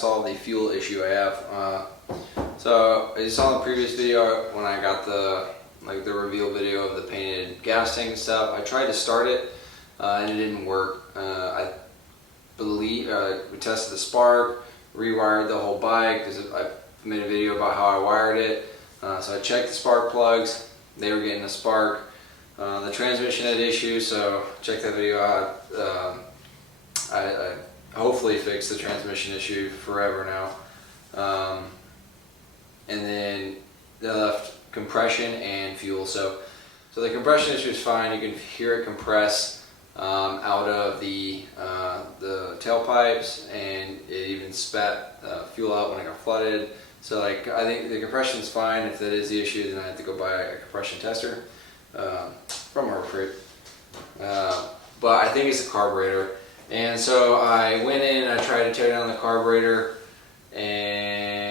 solve the fuel issue I have. So as you saw in the previous video when I got the reveal video of the painted gas tank and stuff, I tried to start it and it didn't work. I believe we tested the spark, rewired the whole bike because I made a video about how I wired it. So I checked the spark plugs, they were getting a spark. The transmission had issues, so check that video out. I hopefully fixed the transmission issue forever now. And then they left compression and fuel. So the compression issue is fine. You can hear it compress out of the tailpipes, and it even spat fuel out when it got flooded. So I think the compression is fine. If that is the issue, then I have to go buy a compression tester from Hartford. But I think it's the carburetor. And so I went in and I tried to tear down the carburetor and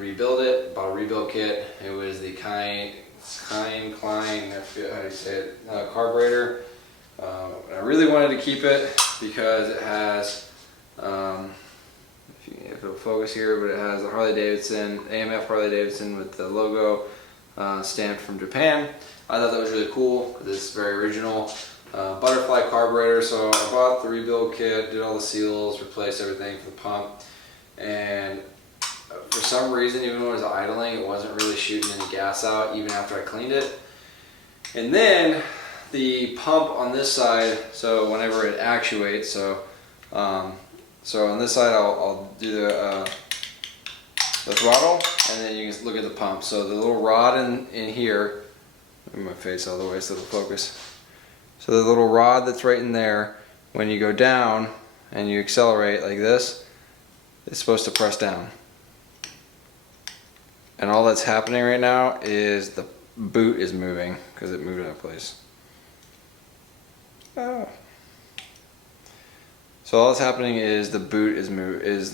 rebuild it. Bought a rebuild kit. It was the Klein, I forget how you say it, carburetor. I really wanted to keep it because it has, if it'll focus here, but it has a Harley Davidson, AMF Harley Davidson with the logo stamped from Japan. I thought that was really cool because it's very original. Butterfly carburetor, so I bought the rebuild kit, did all the seals, replaced everything for the pump, and for some reason, even when it was idling, it wasn't really shooting any gas out even after I cleaned it. And then the pump on this side, so whenever it actuates, so on this side I'll do the throttle, and then you can look at the pump. So the little rod in here, move my face all the way so it'll focus. So the little rod that's right in there, when you go down and you accelerate like this, it's supposed to press down. And all that's happening right now is the boot is moving because it moved out of place. Oh. So all that's happening is the boot is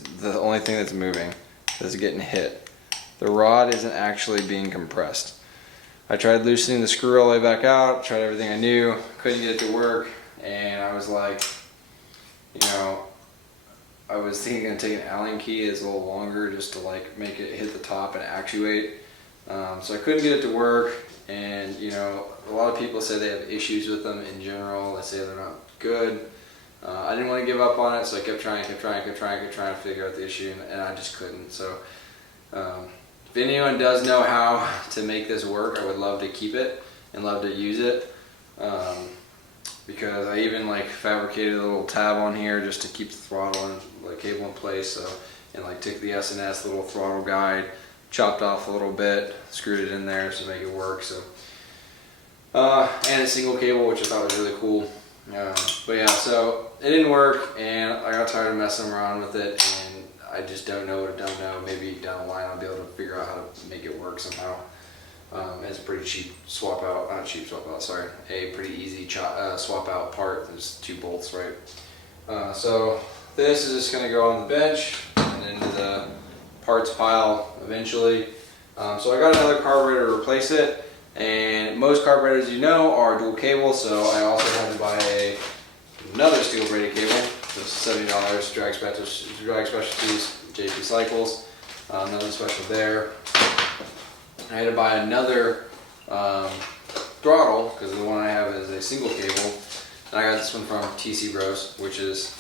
the only thing that's moving. That's getting hit. The rod isn't actually being compressed. I tried loosening the screw all the way back out, tried everything I knew, couldn't get it to work, and I was like, I was thinking of taking an Allen key that's a little longer just to make it hit the top and actuate. So I couldn't get it to work, and a lot of people say they have issues with them in general. They say they're not good. I didn't want to give up on it, so I kept trying to figure out the issue, and I just couldn't. So if anyone does know how to make this work, I would love to keep it and love to use it. Because I even fabricated a little tab on here just to keep the throttle and cable in place. So, and took the S&S little throttle guide, chopped off a little bit, screwed it in there to make it work. So, and a single cable, which I thought was really cool. But yeah, so it didn't work, and I got tired of messing around with it, and I just don't know what I don't know. Maybe down the line I'll be able to figure out how to make it work somehow. And it's a pretty cheap swap out, not cheap swap out, sorry, a pretty easy swap out part. There's 2 bolts, right? So this is just going to go on the bench and into the parts pile eventually. So I got another carburetor to replace it, and most carburetors are dual cable, so I also had to buy another steel braided cable. It's $70, Drag Specialties, JP Cycles, nothing special there. I had to buy another throttle because the one I have is a single cable, and I got this one from TC Bros, which is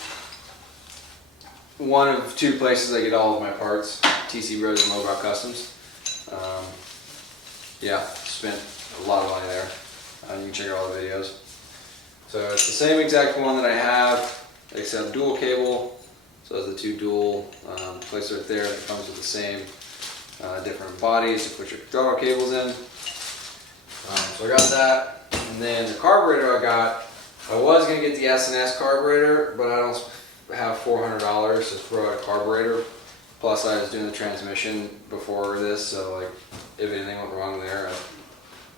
one of 2 places I get all of my parts, TC Bros and Lowbrow Customs. Yeah, spent a lot of money there. You can check out all the videos. So it's the same exact one that I have, except dual cable. So it's the 2 dual places right there that comes with the same different bodies to put your throttle cables in. So I got that, and then the carburetor I was going to get the S&S carburetor, but I don't have $400 to throw at a carburetor. Plus I was doing the transmission before this, so if anything went wrong there, I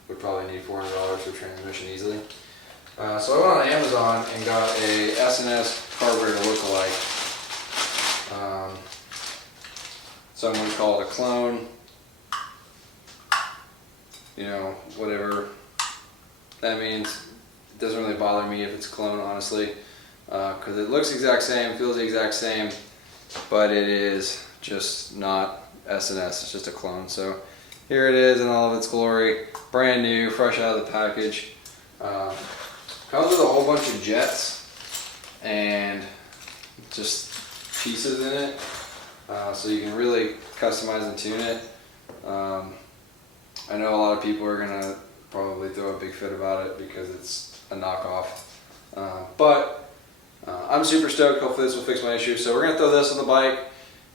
would probably need $400 for transmission easily. So I went on Amazon and got a S&S carburetor lookalike. Someone called it a clone. Whatever that means. It doesn't really bother me if it's a clone, honestly, because it looks the exact same, feels the exact same. but it is just not S&S, it's just a clone. So here it is in all of its glory, brand new, fresh out of the package. Comes with a whole bunch of jets and just pieces in it, so you can really customize and tune it. I know a lot of people are gonna probably throw a big fit about it because it's a knockoff, but I'm super stoked. Hopefully this will fix my issue. So we're gonna throw this on the bike.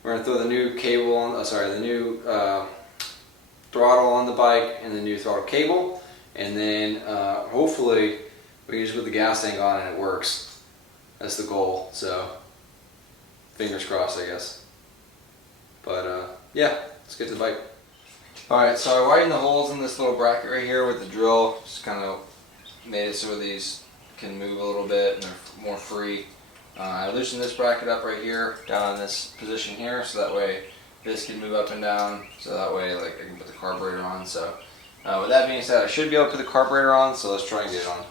We're gonna throw the new cable on, the new throttle on the bike and the new throttle cable, and then hopefully we can just put the gas tank on and it works. That's the goal. So fingers crossed, I guess. But yeah, let's get to the bike. Alright, so I widened the holes in this little bracket right here with the drill. Just kind of made it so these can move a little bit and they're more free. I loosened this bracket up right here, down in this position here, so that way this can move up and down, so that way like I can put the carburetor on. So with that being said, I should be able to put the carburetor on, so let's try and get it on.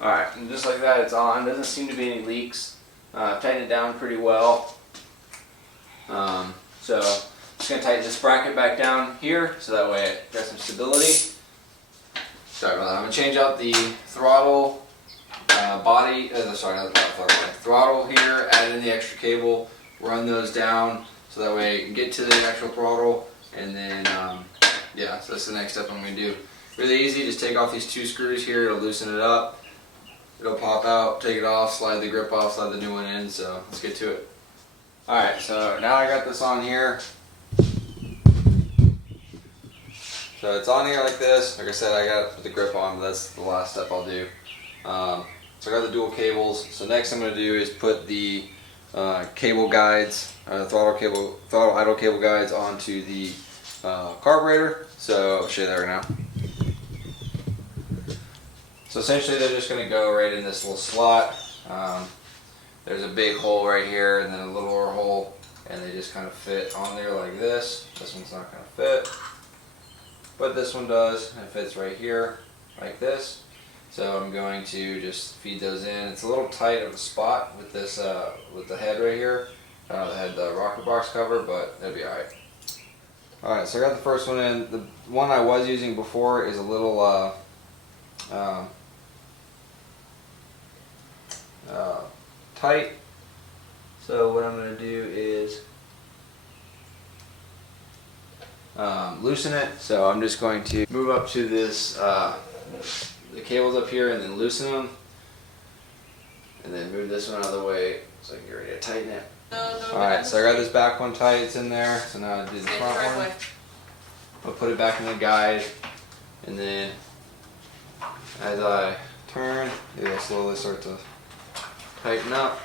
Alright, and just like that, it's on. Doesn't seem to be any leaks. Tightened it down pretty well. So just going to tighten this bracket back down here, so that way it got some stability. Sorry about that. I'm going to change out the throttle body, sorry, not the throttle, throttle here, add in the extra cable, run those down, so that way you can get to the actual throttle, and then, yeah, so that's the next step I'm going to do. Really easy, just take off these two screws here, it'll loosen it up, it'll pop out, take it off, slide the grip off, slide the new one in, so let's get to it. Alright, so now I got this on here. So it's on here like this. Like I said, I got to put the grip on, but that's the last step I'll do. So I got the dual cables. So next I'm going to do is put the cable guides, throttle idle cable guides onto the carburetor. So I'll show you that right now. So essentially they're just going to go right in this little slot. There's a big hole right here and then a littler hole, and they just kind of fit on there like this. This one's not going to fit, but this one does, and it fits right here like this. So I'm going to just feed those in. It's a little tight of a spot with this, with the head right here. It had the rocker box cover, but it'll be alright. Alright, so I got the first one in. The one I was using before is a little tight. So what I'm going to do is loosen it. So I'm just going to move up to this, the cables up here, and then loosen them, and then move this one out of the way so I can get ready to tighten it. Alright, so I got this back one tight, it's in there. So now I do the front one. I'll put it back in the guide, and then as I turn, it'll slowly start to tighten up.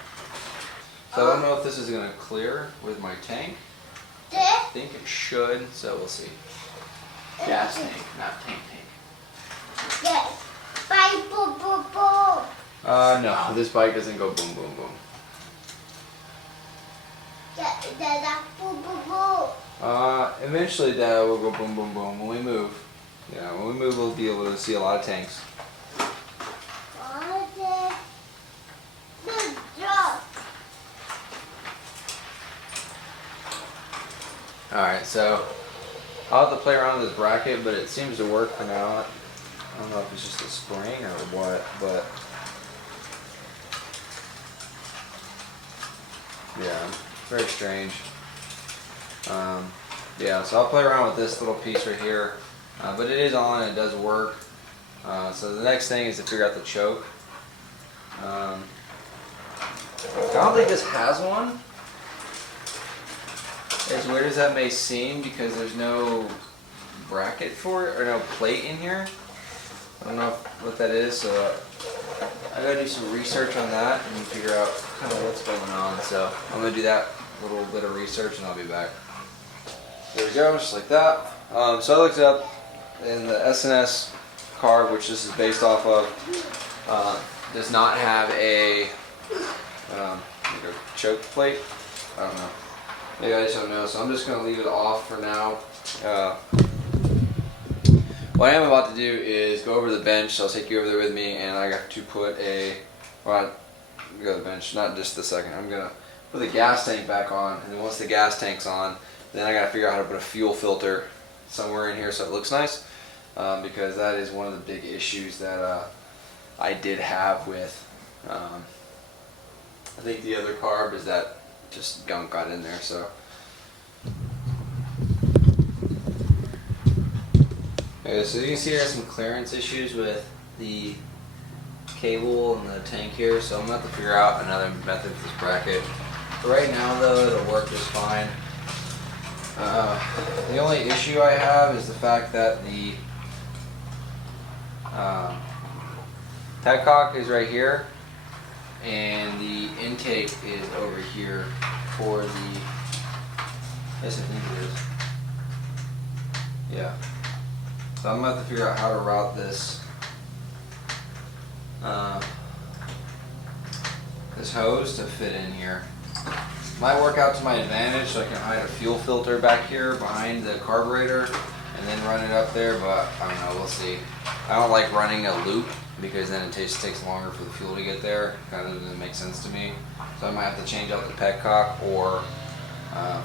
So I don't know if this is going to clear with my tank. I think it should, so we'll see. Gas tank, not tank. No, this bike doesn't go boom, boom, boom. Eventually Dad will go boom, boom, boom when we move. Yeah, when we move we'll be able to see a lot of tanks. Alright, so I'll have to play around with this bracket, but it seems to work for now. I don't know if it's just a spring or what, but yeah, very strange. Yeah, so I'll play around with this little piece right here, but it is on and it does work. So the next thing is to figure out the choke. I don't think this has one. As weird as that may seem, because there's no bracket for it, or no plate in here. I don't know what that is, so I gotta do some research on that and figure out kind of what's going on. So I'm gonna do that little bit of research and I'll be back. There we go, just like that. So I looked up in the S&S carb, which this is based off of, does not have a choke plate. I don't know. Maybe I just don't know, so I'm just going to leave it off for now. What I am about to do is go over to the bench, so I'll take you over there with me, and I got to put a, well, go to the bench, not just a second. I'm going to put the gas tank back on, and then once the gas tank's on, then I gotta figure out how to put a fuel filter somewhere in here so it looks nice, because that is one of the big issues that I did have with, I think the other carb is that just gunk got in there, so. Okay, so you can see there's some clearance issues with the cable and the tank here, so I'm gonna have to figure out another method for this bracket. For right now though, it'll work just fine. The only issue I have is the fact that the petcock is right here and the intake is over here for the, yes I think it is. Yeah. So I'm gonna have to figure out how to route this this hose to fit in here. Might work out to my advantage, so I can hide a fuel filter back here behind the carburetor and then run it up there, but I don't know, we'll see. I don't like running a loop because then it takes longer for the fuel to get there. Kind of doesn't make sense to me. So I might have to change out the petcock or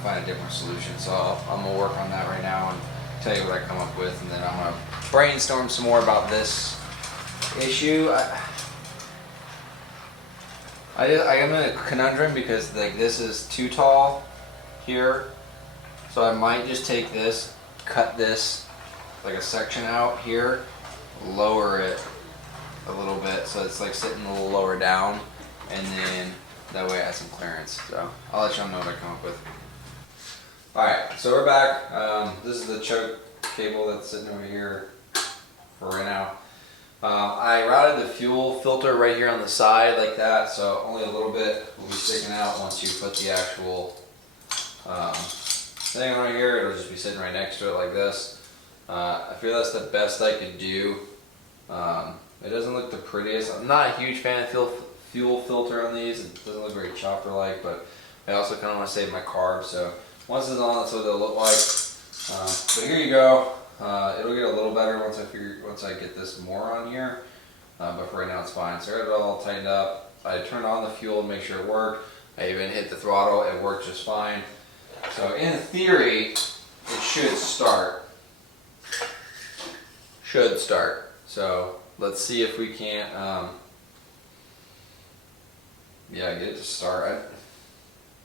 find a different solution. So I'm gonna work on that right now and tell you what I come up with, and then I'm gonna brainstorm some more about this issue. I am in a conundrum because like this is too tall here, so I might just take this, cut this like a section out here, lower it a little bit so it's like sitting a little lower down, and then that way I have some clearance. So I'll let y'all know what I come up with. Alright, so we're back. This is the choke cable that's sitting over here for right now. I routed the fuel filter right here on the side like that, so only a little bit will be sticking out once you put the actual thing on here. It'll just be sitting right next to it like this. I feel that's the best I could do. It doesn't look the prettiest. I'm not a huge fan of fuel filter on these. It doesn't look very chopper-like, but I also kind of want to save my carbs. So once it's on, that's what they'll look like. But here you go. It'll get a little better once I get this more on here, but for right now it's fine. So I got it all tightened up. I turned on the fuel to make sure it worked. I even hit the throttle. It worked just fine. So in theory, it should start. So let's see if we can't, get it to start. I'm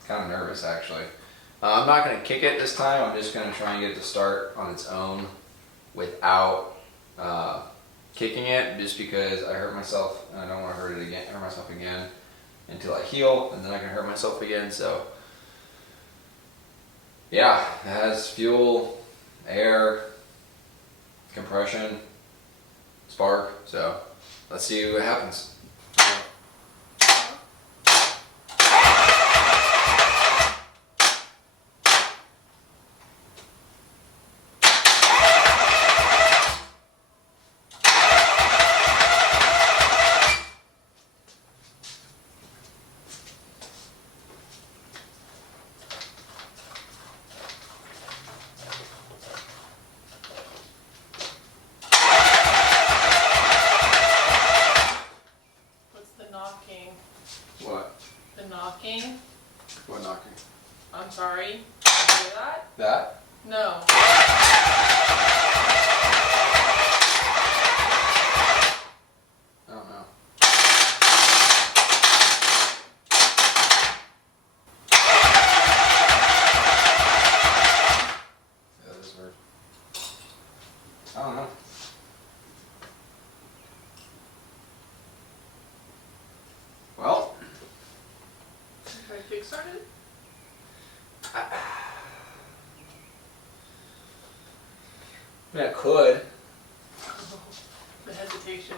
kind of nervous actually. I'm not going to kick it this time. I'm just going to try and get it to start on its own without kicking it, just because I hurt myself and I don't want to hurt myself again until I heal, and then I can hurt myself again. So yeah, it has fuel, air, compression, spark. So let's see what happens. What knocking? I'm sorry. Did you hear that? That? No. I don't know. Yeah, this is weird. I don't know. Well. Should I kickstart it? Yeah, I could. The hesitation.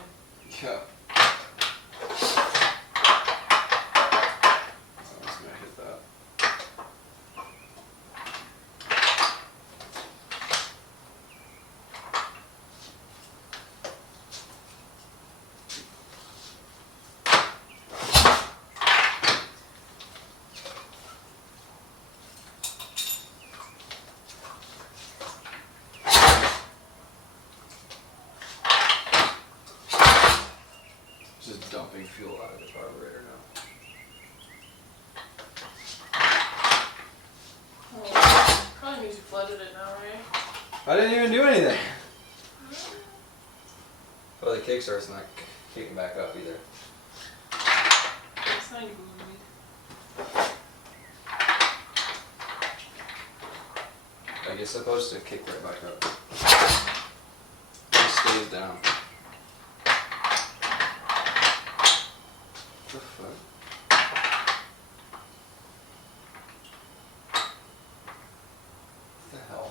Yeah. I'm just gonna hit that. Just dumping fuel out of the carburetor now. started it now, right? I didn't even do anything. Well, the kickstart's not kicking back up either. It's not even moving. Like, it's supposed to kick right back up. It stays down. What the fuck? What the hell?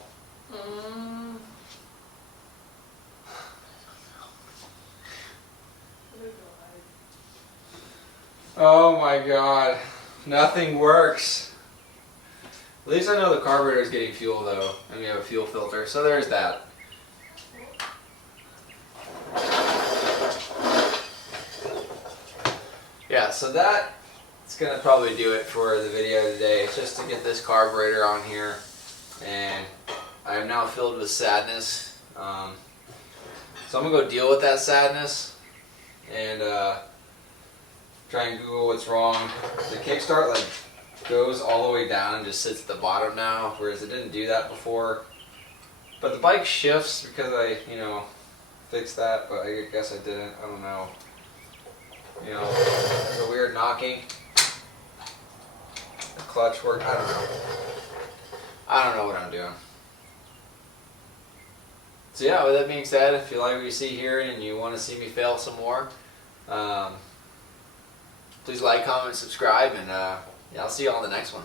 Oh my god. Nothing works. At least I know the carburetor is getting fuel though, and we have a fuel filter, so there's that. Yeah, so that's gonna probably do it for the video today. It's just to get this carburetor on here, and I am now filled with sadness. So I'm gonna go deal with that sadness and try and Google what's wrong. The kickstart like goes all the way down and just sits at the bottom now, whereas it didn't do that before. But the bike shifts because I, fixed that, but I guess I didn't. I don't know. There's a weird knocking. The clutch worked. I don't know. I don't know what I'm doing. So yeah, with that being said, if you like what you see here and you want to see me fail some more, please like, comment, subscribe, and yeah, I'll see you on the next one.